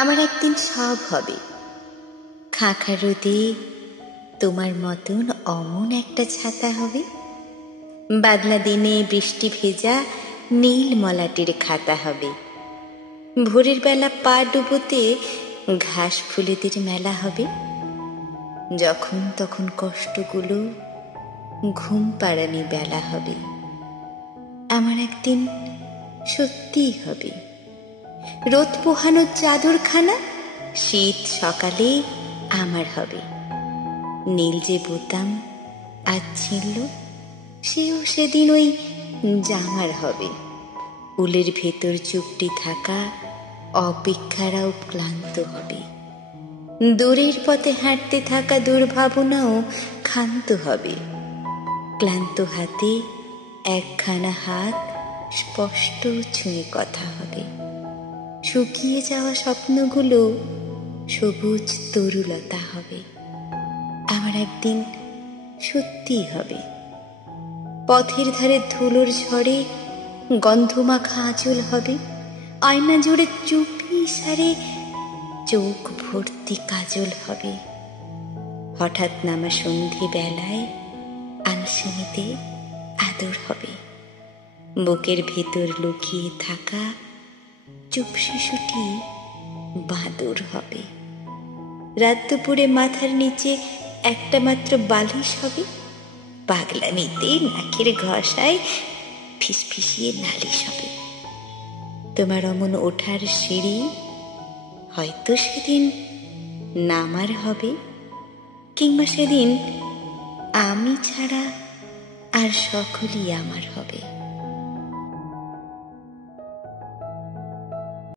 আমার একদিন সব হবে। খাঁখা রোদে তোমার মতন অমন একটা ছাতা হবে। বাদলা দিনে বৃষ্টি ভেজা নীল মলাটের খাতা হবে। ভোরের বেলা পা ডুবোতে ঘাস ফুলেদের মেলা হবে। যখন তখন কষ্টগুলো ঘুম পাড়ানি বেলা হবে। আমার একদিন সত্যিই হবে। রোদ পোহানো চাদরখানা শীত সকালে আমার হবে। নীল যে বোতাম আজ ছিঁড়ল, সেও সেদিন ওই জামার হবে। উলের ভেতর চুপটি থাকা অপেক্ষারাও ক্লান্ত হবে। দূরের পথে হাঁটতে থাকা দুর্ভাবনাও ক্ষান্ত হবে। ক্লান্ত হাতে একখানা হাত স্পষ্ট ছুঁয়ে কথা হবে। শুকিয়ে যাওয়া স্বপ্নগুলো সবুজ তরুলতা হবে। আমার একদিন সত্যিই হবে। পথের ধারে ধুলোর ঝড়ে গন্ধমাখা আঁচল হবে। আয়না জুড়ে চুপি সারে চোখ ভর্তি কাজল হবে। হঠাৎ নামা সন্ধি বেলায় আলসেমিতে আদর হবে। বুকের ভেতর লুকিয়ে থাকা চুপ শিশুটি বাদুর হবে। রাত দুপুরে মাথার নিচে একটা মাত্র বালিশ হবে। পাগলামিতে নাকের ঘষায় ফিসফিসিয়ে নালিশ হবে। তোমার অমন ওঠার সিঁড়ি হয়তো সেদিন নামার হবে, কিংবা সেদিন আমি ছাড়া আর সকলই আমার হবে।